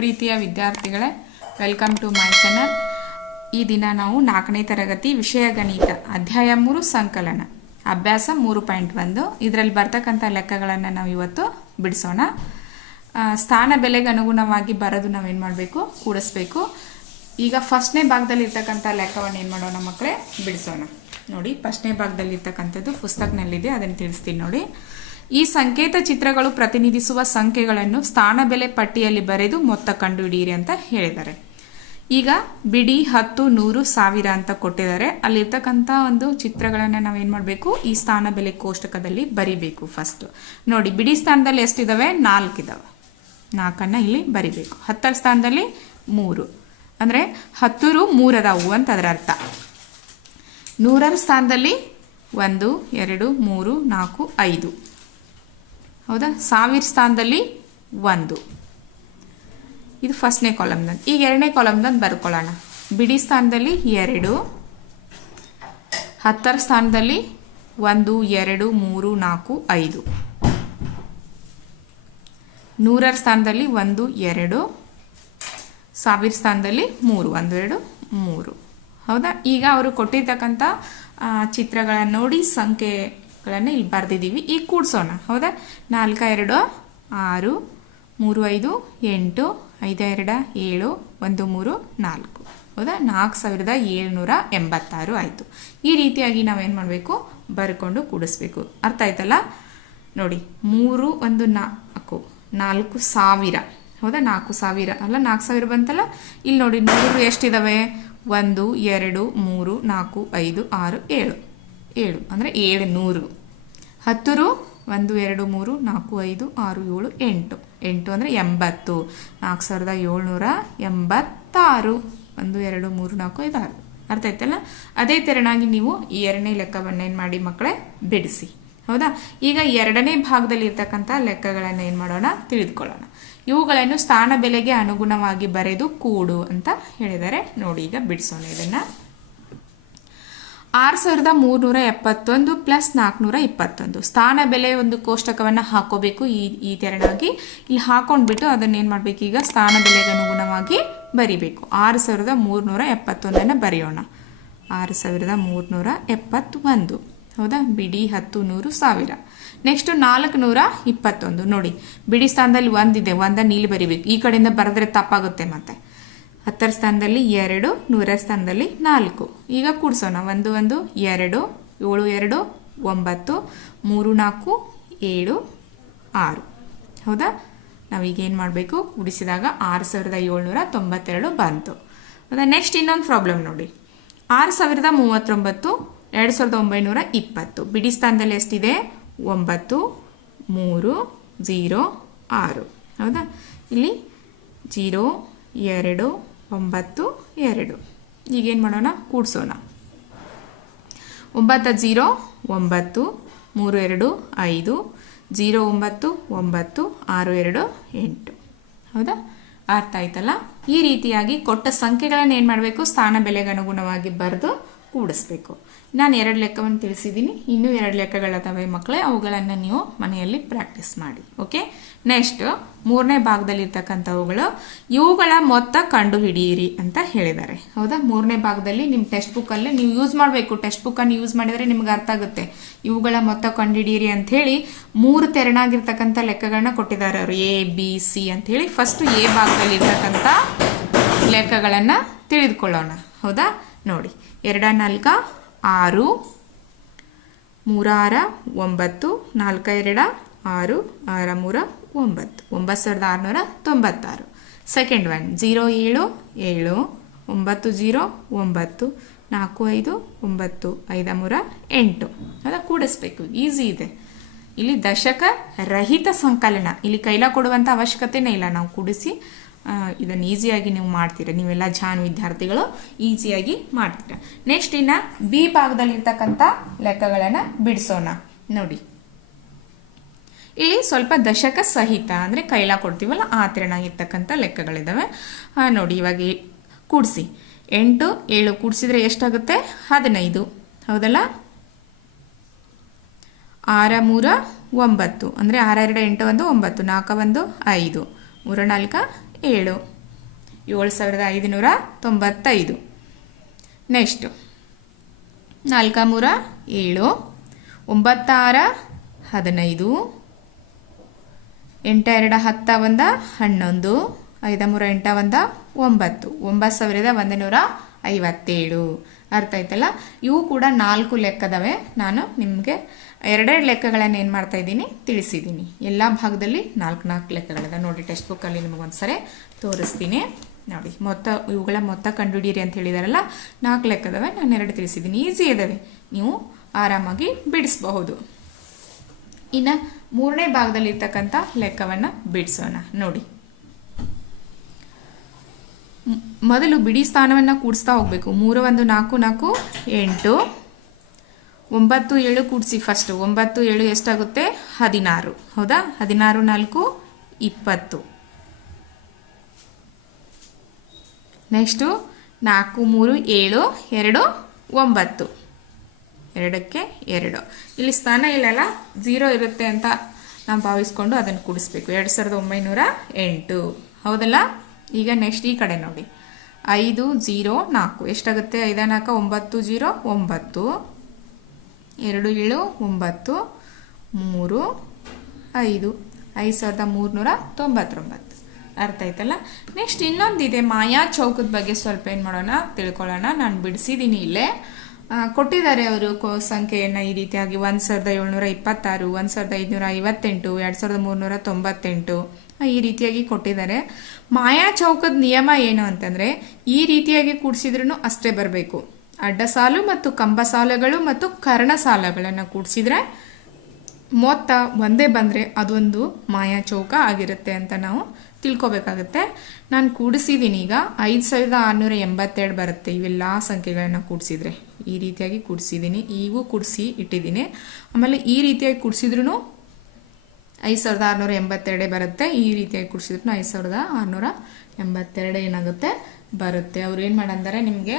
ಪ್ರೀತಿಯ ವಿದ್ಯಾರ್ಥಿಗಳೇ, welcome to my channel. ಈ ದಿನ ನಾವು 4ನೇ ತರಗತಿ ವಿಷಯ ಗಣಿತ ಅಧ್ಯಾಯ 3 ಸಂಕಲನ ಅಭ್ಯಾಸ 3.1 ಇದರಲ್ಲಿ ಬರ್ತಕ್ಕಂಥ ಲೆಕ್ಕಗಳನ್ನು ನಾವು ಇವತ್ತು ಬಿಡಿಸೋಣ. ಸ್ಥಾನ ಬೆಲೆಗೆ ಅನುಗುಣವಾಗಿ ಬರೋದು ನಾವೇನು ಮಾಡಬೇಕು, ಕೂಡಿಸ್ಬೇಕು. ಈಗ ಫಸ್ಟ್ನೇ ಭಾಗದಲ್ಲಿ ಇರ್ತಕ್ಕಂಥ ಲೆಕ್ಕವನ್ನು ಏನು ಮಾಡೋಣ ಮಕ್ಕಳೇ, ಬಿಡಿಸೋಣ. ನೋಡಿ, ಫಸ್ಟ್ನೇ ಭಾಗದಲ್ಲಿ ಇರ್ತಕ್ಕಂಥದ್ದು ಪುಸ್ತಕನಲ್ಲಿದೆ, ಅದನ್ನು ತಿಳಿಸ್ತೀನಿ ನೋಡಿ. ಈ ಸಂಕೇತ ಚಿತ್ರಗಳು ಪ್ರತಿನಿಧಿಸುವ ಸಂಖ್ಯೆಗಳನ್ನು ಸ್ಥಾನ ಬೆಲೆ ಪಟ್ಟಿಯಲ್ಲಿ ಬರೆದು ಮೊತ್ತ ಕಂಡುಹಿಡಿಯಿರಿ ಅಂತ ಹೇಳಿದ್ದಾರೆ. ಈಗ ಬಿಡಿ 10, 100, 1000 ಅಂತ ಕೊಟ್ಟಿದ್ದಾರೆ. ಅಲ್ಲಿರ್ತಕ್ಕಂಥ ಒಂದು ಚಿತ್ರಗಳನ್ನು ನಾವೇನು ಮಾಡಬೇಕು, ಈ ಸ್ಥಾನ ಬೆಲೆ ಕೋಷ್ಟಕದಲ್ಲಿ ಬರಿಬೇಕು. ಫಸ್ಟ್ ನೋಡಿ, ಬಿಡಿ ಸ್ಥಾನದಲ್ಲಿ ಎಷ್ಟಿದಾವೆ, 4 ಇದಾವೆ. 4 ಇಲ್ಲಿ ಬರಿಬೇಕು. 10ರ ಸ್ಥಾನದಲ್ಲಿ 3 ಅಂದರೆ 10 3 ಅದಾವು ಅಂತ ಅದರ ಅರ್ಥ. 100ರ ಸ್ಥಾನದಲ್ಲಿ 1 2 3 4 5 ಹೌದಾ. 1000 ಸ್ಥಾನದಲ್ಲಿ 1. ಇದು ಫಸ್ಟ್ನೇ ಕಾಲಮ್ದಂದು. ಈಗ ಎರಡನೇ ಕಾಲಮ್ದಂದು ಬರ್ಕೊಳ್ಳೋಣ. ಬಿಡಿ ಸ್ಥಾನದಲ್ಲಿ 2, 10ರ ಸ್ಥಾನದಲ್ಲಿ 1 2 3 4 5, 100ರ ಸ್ಥಾನದಲ್ಲಿ 1 2, 1000 ಸ್ಥಾನದಲ್ಲಿ 3 1 2 3 ಹೌದಾ. ಈಗ ಅವರು ಕೊಟ್ಟಿರ್ತಕ್ಕಂಥ ಚಿತ್ರಗಳನ್ನು ನೋಡಿ ಸಂಖ್ಯೆಗಳನ್ನು ಇಲ್ಲಿ ಬರೆದಿದ್ದೀವಿ. ಈಗ ಕೂಡಿಸೋಣ. ಹೌದಾ. 4 2 6, 3 5 8, 5 2 7, 1 3 4 ಹೌದಾ. 4786 ಆಯಿತು. ಈ ರೀತಿಯಾಗಿ ನಾವೇನು ಮಾಡಬೇಕು, ಬರ್ಕೊಂಡು ಕೂಡಿಸ್ಬೇಕು. ಅರ್ಥ ಆಯ್ತಲ್ಲ. ನೋಡಿ, 3 1 4 4000 ಹೌದಾ. 4000 ಅಲ್ಲ, 4000 ಬಂತಲ್ಲ. ಇಲ್ಲಿ ನೋಡಿ, 100 ಎಷ್ಟಿದಾವೆ, 1 2 3 4 5 6 7 7 ಅಂದರೆ 700. 10 1 2 3 4 5 6 7 8 8 ಅಂದರೆ 80. 4786. 1 2 3 4 5 6. ಅರ್ಥ ಆಯ್ತಲ್ಲ. ಅದೇ ತೆರನಾಗಿ ನೀವು ಈ ಎರಡನೇ ಲೆಕ್ಕವನ್ನು ಏನು ಮಾಡಿ ಮಕ್ಕಳೇ, ಬಿಡಿಸಿ. ಹೌದಾ. ಈಗ ಎರಡನೇ ಭಾಗದಲ್ಲಿ ಇರ್ತಕ್ಕಂಥ ಲೆಕ್ಕಗಳನ್ನು ಏನು ಮಾಡೋಣ, ತಿಳಿದುಕೊಳ್ಳೋಣ. ಇವುಗಳನ್ನು ಸ್ಥಾನ ಬೆಲೆಗೆ ಅನುಗುಣವಾಗಿ ಬರೆದು ಕೂಡು ಅಂತ ಹೇಳಿದ್ದಾರೆ. ನೋಡಿ, ಈಗ ಬಿಡಿಸೋಣ ಇದನ್ನು. 6371 ಪ್ಲಸ್ 421 ಸ್ಥಾನ ಬೆಲೆ ಒಂದು ಕೋಷ್ಟಕವನ್ನು ಹಾಕೋಬೇಕು. ಈ ತೆರನಾಗಿ ಇಲ್ಲಿ ಹಾಕೊಂಡ್ಬಿಟ್ಟು ಅದನ್ನೇನು ಮಾಡಬೇಕು, ಈಗ ಸ್ಥಾನ ಬೆಲೆಗೆ ಅನುಗುಣವಾಗಿ ಬರಿಬೇಕು. 6371 ಬರೆಯೋಣ. 6371 ಹೌದಾ. ಬಿಡಿ 10 100 1000. ನೆಕ್ಸ್ಟ್ 421 ನೋಡಿ, ಬಿಡಿ ಸ್ಥಾನದಲ್ಲಿ 1 ಇದೆ, 1 ನೀಲಿ ಬರಿಬೇಕು. ಈ ಕಡೆಯಿಂದ ಬರೆದ್ರೆ ತಪ್ಪಾಗುತ್ತೆ. ಮತ್ತೆ 10ರ ಸ್ಥಾನದಲ್ಲಿ 2, 100ರ ಸ್ಥಾನದಲ್ಲಿ 4. ಈಗ ಕೂಡಿಸೋಣ. 1 1 2, 7 2 9, 3 4 7 6 ಹೌದಾ. ನಾವೀಗ ಏನು ಮಾಡಬೇಕು, ಕೂಡಿಸಿದಾಗ 6792 ಬಂತು. ಹೌದಾ. ನೆಕ್ಸ್ಟ್ ಇನ್ನೊಂದು ಪ್ರಾಬ್ಲಮ್ ನೋಡಿ. 6039 2920 ಬಿಡಿ ಸ್ಥಾನದಲ್ಲಿ ಎಷ್ಟಿದೆ, 9 3 0 6 ಹೌದಾ. ಇಲ್ಲಿ 0 2 9 2. ಈಗೇನು ಮಾಡೋಣ, ಕೂಡಿಸೋಣ. 9 0 9, 3 2 5, 0 9 9, 6 2 8 ಹೌದಾ. ಅರ್ಥ ಆಯ್ತಲ್ಲ. ಈ ರೀತಿಯಾಗಿ ಕೊಟ್ಟ ಸಂಖ್ಯೆಗಳನ್ನು ಏನು ಮಾಡಬೇಕು, ಸ್ಥಾನ ಬೆಲೆಗೆ ಅನುಗುಣವಾಗಿ ಬರೆದು ಕೂಡಿಸ್ಬೇಕು. ನಾನು 2 ಲೆಕ್ಕವನ್ನು ತಿಳಿಸಿದ್ದೀನಿ. ಇನ್ನೂ 2 ಲೆಕ್ಕಗಳದಾವೆ ಮಕ್ಕಳೇ, ಅವುಗಳನ್ನು ನೀವು ಮನೆಯಲ್ಲಿ ಪ್ರಾಕ್ಟೀಸ್ ಮಾಡಿ. ಓಕೆ. ನೆಕ್ಸ್ಟ್ 3ನೇ ಭಾಗದಲ್ಲಿ ಇರ್ತಕ್ಕಂಥವುಗಳು, ಇವುಗಳ ಮೊತ್ತ ಕಂಡುಹಿಡಿಯಿರಿ ಅಂತ ಹೇಳಿದ್ದಾರೆ. ಹೌದಾ. 3ನೇ ಭಾಗದಲ್ಲಿ ನಿಮ್ಮ ಟೆಕ್ಸ್ಟ್ ಬುಕ್ಕಲ್ಲಿ ನೀವು ಯೂಸ್ ಮಾಡಬೇಕು. ಟೆಕ್ಸ್ಟ್ ಬುಕ್ಕನ್ನು ಯೂಸ್ ಮಾಡಿದರೆ ನಿಮ್ಗೆ ಅರ್ಥ ಆಗುತ್ತೆ. ಇವುಗಳ ಮೊತ್ತ ಕಂಡುಹಿಡಿಯಿರಿ ಅಂತ ಹೇಳಿ 3 ತೆರನಾಗಿರ್ತಕ್ಕಂಥ ಲೆಕ್ಕಗಳನ್ನ ಕೊಟ್ಟಿದ್ದಾರೆ ಅವರು, A B C ಅಂತ ಹೇಳಿ. ಫಸ್ಟ್ ಎ ಭಾಗದಲ್ಲಿ ಇರ್ತಕ್ಕಂಥ ಲೆಕ್ಕಗಳನ್ನು ತಿಳಿದುಕೊಳ್ಳೋಣ. ಹೌದಾ. ನೋಡಿ, 2 4 6, 3 6 9, 4 2 6, 6 3 9, 9696. ಸೆಕೆಂಡ್ ಒನ್ 0 7 7, 9 0 9, 4 5 9, 5 3 8 ಅದ ಕೂಡಿಸ್ಬೇಕು. ಈಸಿ ಇದೆ. ಇಲ್ಲಿ ದಶಕ ರಹಿತ ಸಂಕಲನ. ಇಲ್ಲಿ ಕೈಲ ಕೊಡುವಂಥ ಅವಶ್ಯಕತೆನೇ ಇಲ್ಲ. ನಾವು ಕೂಡಿಸಿ ಇದನ್ನು ಈಸಿಯಾಗಿ ನೀವು ಮಾಡ್ತೀರಾ. ನೀವೆಲ್ಲ ಜಾನ್ ವಿದ್ಯಾರ್ಥಿಗಳು ಈಸಿಯಾಗಿ ಮಾಡ್ತೀರಾ. ನೆಕ್ಸ್ಟ್ ಇನ್ನು ಬಿ ಭಾಗದಲ್ಲಿ ಇರ್ತಕ್ಕಂಥ ಲೆಕ್ಕಗಳನ್ನು ಬಿಡಿಸೋಣ. ನೋಡಿ, ಇಲ್ಲಿ ಸ್ವಲ್ಪ ದಶಕ ಸಹಿತ ಅಂದರೆ ಕೈಲ ಕೊಡ್ತೀವಲ್ಲ ಆ ತೆರನಾಗಿರ್ತಕ್ಕಂಥ ಲೆಕ್ಕಗಳಿದ್ದಾವೆ. ನೋಡಿ, ಇವಾಗ ಕೂಡಿಸಿ. 8 7 ಕೂಡಿಸಿದ್ರೆ ಎಷ್ಟಾಗುತ್ತೆ, 15 ಹೌದಲ್ಲ. 6 3 9 ಅಂದರೆ 6 2 8 1 9, 4 1 5, 3 4 7 7595. ನೆಕ್ಸ್ಟು 4 3 7 9 6 15 8 2 10 1 11 5 3 8 1 9 9157. ಅರ್ಥ ಆಯ್ತಲ್ಲ. ಇವು ಕೂಡ 4 ಲೆಕ್ಕದವೆ. ನಾನು ನಿಮಗೆ ಎರಡೆರಡು ಲೆಕ್ಕಗಳನ್ನು ಏನು ಮಾಡ್ತಾ ಇದ್ದೀನಿ ತಿಳಿಸಿದ್ದೀನಿ. ಎಲ್ಲ ಭಾಗದಲ್ಲಿ 4 ಲೆಕ್ಕಗಳಿದೆ ನೋಡಿ. ಟೆಕ್ಸ್ಟ್ ಬುಕ್ಕಲ್ಲಿ ನಿಮಗೊಂದ್ಸರಿ ತೋರಿಸ್ತೀನಿ ನೋಡಿ. ಇವುಗಳ ಮೊತ್ತ ಕಂಡುಹಿಡಿಯಿರಿ ಅಂತ ಹೇಳಿದಾರಲ್ಲ, 4 ಲೆಕ್ಕದವೆ. ನಾನು 2 ತಿಳಿಸಿದ್ದೀನಿ. ಈಸಿ ಇದಾವೆ, ನೀವು ಆರಾಮಾಗಿ ಬಿಡಿಸಬಹುದು. ಇನ್ನು 3ನೇ ಭಾಗದಲ್ಲಿ ಇರ್ತಕ್ಕಂಥ ಲೆಕ್ಕವನ್ನು ಬಿಡಿಸೋಣ ನೋಡಿ. ಮೊದಲು ಬಿಡಿ ಸ್ಥಾನವನ್ನು ಕೂಡಿಸ್ತಾ ಹೋಗಬೇಕು. 3 1 4 4 8 9 7 ಕೂಡಿಸಿ. ಫಸ್ಟ್ 9 7 ಎಷ್ಟಾಗುತ್ತೆ? 16. ಹೌದಾ? 16 4 20. ನೆಕ್ಸ್ಟು 4 3 7 2 9. 2ಕ್ಕೆ 2. ಇಲ್ಲಿ ಸ್ಥಾನ ಇಲ್ಲಲ್ಲ, 0 ಇರುತ್ತೆ ಅಂತ ನಾವು ಭಾವಿಸ್ಕೊಂಡು ಅದನ್ನು ಕೂಡಿಸ್ಬೇಕು. 2908. ಹೌದಲ್ಲ? ಈಗ ನೆಕ್ಸ್ಟ್ ಈ ಕಡೆ ನೋಡಿ. 5 0 4 ಎಷ್ಟಾಗುತ್ತೆ? 5 4 9 0 9 2 7 9 3 5 5399. ಅರ್ಥ ಆಯ್ತಲ್ಲ. ನೆಕ್ಸ್ಟ್ ಇನ್ನೊಂದಿದೆ, ಮಾಯಾ ಚೌಕದ ಬಗ್ಗೆ ಸ್ವಲ್ಪ ಏನು ಮಾಡೋಣ ತಿಳ್ಕೊಳ್ಳೋಣ. ನಾನು ಬಿಡಿಸಿದ್ದೀನಿ ಇಲ್ಲೇ. ಕೊಟ್ಟಿದ್ದಾರೆ ಅವರು ಸಂಖ್ಯೆಯನ್ನು ಈ ರೀತಿಯಾಗಿ 1726, 1558, 2398 ಈ ರೀತಿಯಾಗಿ ಕೊಟ್ಟಿದ್ದಾರೆ. ಮಾಯಾ ಚೌಕದ ನಿಯಮ ಏನು ಅಂತಂದರೆ, ಈ ರೀತಿಯಾಗಿ ಕೂಡಿಸಿದ್ರೂ ಅಷ್ಟೇ ಬರಬೇಕು. ಅಡ್ಡ ಸಾಲು ಮತ್ತು ಕಂಬ ಸಾಲುಗಳು ಮತ್ತು ಕರ್ಣ ಸಾಲುಗಳನ್ನು ಕೂಡಿಸಿದ್ರೆ ಮೊತ್ತ ಒಂದೇ ಬಂದರೆ ಅದೊಂದು ಮಾಯಾ ಚೌಕ ಆಗಿರುತ್ತೆ ಅಂತ ನಾವು ತಿಳ್ಕೊಬೇಕಾಗುತ್ತೆ. ನಾನು ಕೂಡಿಸಿದ್ದೀನಿ ಈಗ 5682 ಬರುತ್ತೆ ಇವೆಲ್ಲ ಸಂಖ್ಯೆಗಳನ್ನು ಕೂಡಿಸಿದ್ರೆ. ಈ ರೀತಿಯಾಗಿ ಕೂಡಿಸಿದ್ದೀನಿ, ಈಗೂ ಕೂಡಿಸಿ ಇಟ್ಟಿದ್ದೀನಿ. ಆಮೇಲೆ ಈ ರೀತಿಯಾಗಿ ಕೂಡಿಸಿದ್ರೂ 5682 ಬರುತ್ತೆ. ಈ ರೀತಿಯಾಗಿ ಕೂಡಿಸಿದ್ರು 5682 ಏನಾಗುತ್ತೆ ಬರುತ್ತೆ. ಅವ್ರು ಏನು ಮಾಡಂದರೆ ನಿಮಗೆ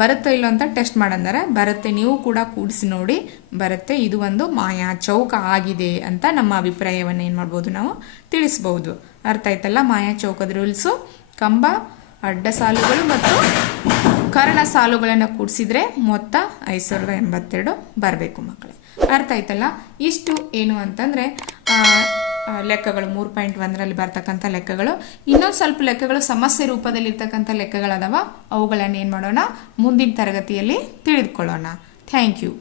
ಬರುತ್ತೋ ಇಲ್ಲೋ ಅಂತ ಟೆಸ್ಟ್ ಮಾಡಂದರೆ ಬರುತ್ತೆ. ನೀವು ಕೂಡ ಕೂಡಿಸಿ ನೋಡಿ ಬರುತ್ತೆ. ಇದು ಒಂದು ಮಾಯಾ ಚೌಕ ಆಗಿದೆ ಅಂತ ನಮ್ಮ ಅಭಿಪ್ರಾಯವನ್ನು ಏನು ಮಾಡ್ಬೋದು ನಾವು ತಿಳಿಸ್ಬೋದು. ಅರ್ಥ ಆಯ್ತಲ್ಲ. ಮಾಯಾ ಚೌಕದ ರೂಲ್ಸು ಕಂಬ, ಅಡ್ಡ ಸಾಲುಗಳು ಮತ್ತು ಕರ್ಣ ಸಾಲುಗಳನ್ನು ಕೂಡಿಸಿದ್ರೆ ಮೊತ್ತ 5082 ಬರಬೇಕು ಮಕ್ಕಳೇ. ಅರ್ಥ ಆಯ್ತಲ್ಲ. ಇಷ್ಟು ಏನು ಅಂತಂದರೆ ಲೆಕ್ಕಗಳು 3.1ರಲ್ಲಿ ಬರ್ತಕ್ಕಂಥ ಲೆಕ್ಕಗಳು. ಇನ್ನೊಂದು ಸ್ವಲ್ಪ ಲೆಕ್ಕಗಳು ಸಮಸ್ಯೆ ರೂಪದಲ್ಲಿ ಇರ್ತಕ್ಕಂಥ ಲೆಕ್ಕಗಳದಾವ. ಅವುಗಳನ್ನು ಏನು ಮಾಡೋಣ ಮುಂದಿನ ತರಗತಿಯಲ್ಲಿ ತಿಳಿದುಕೊಳ್ಳೋಣ. Thank you.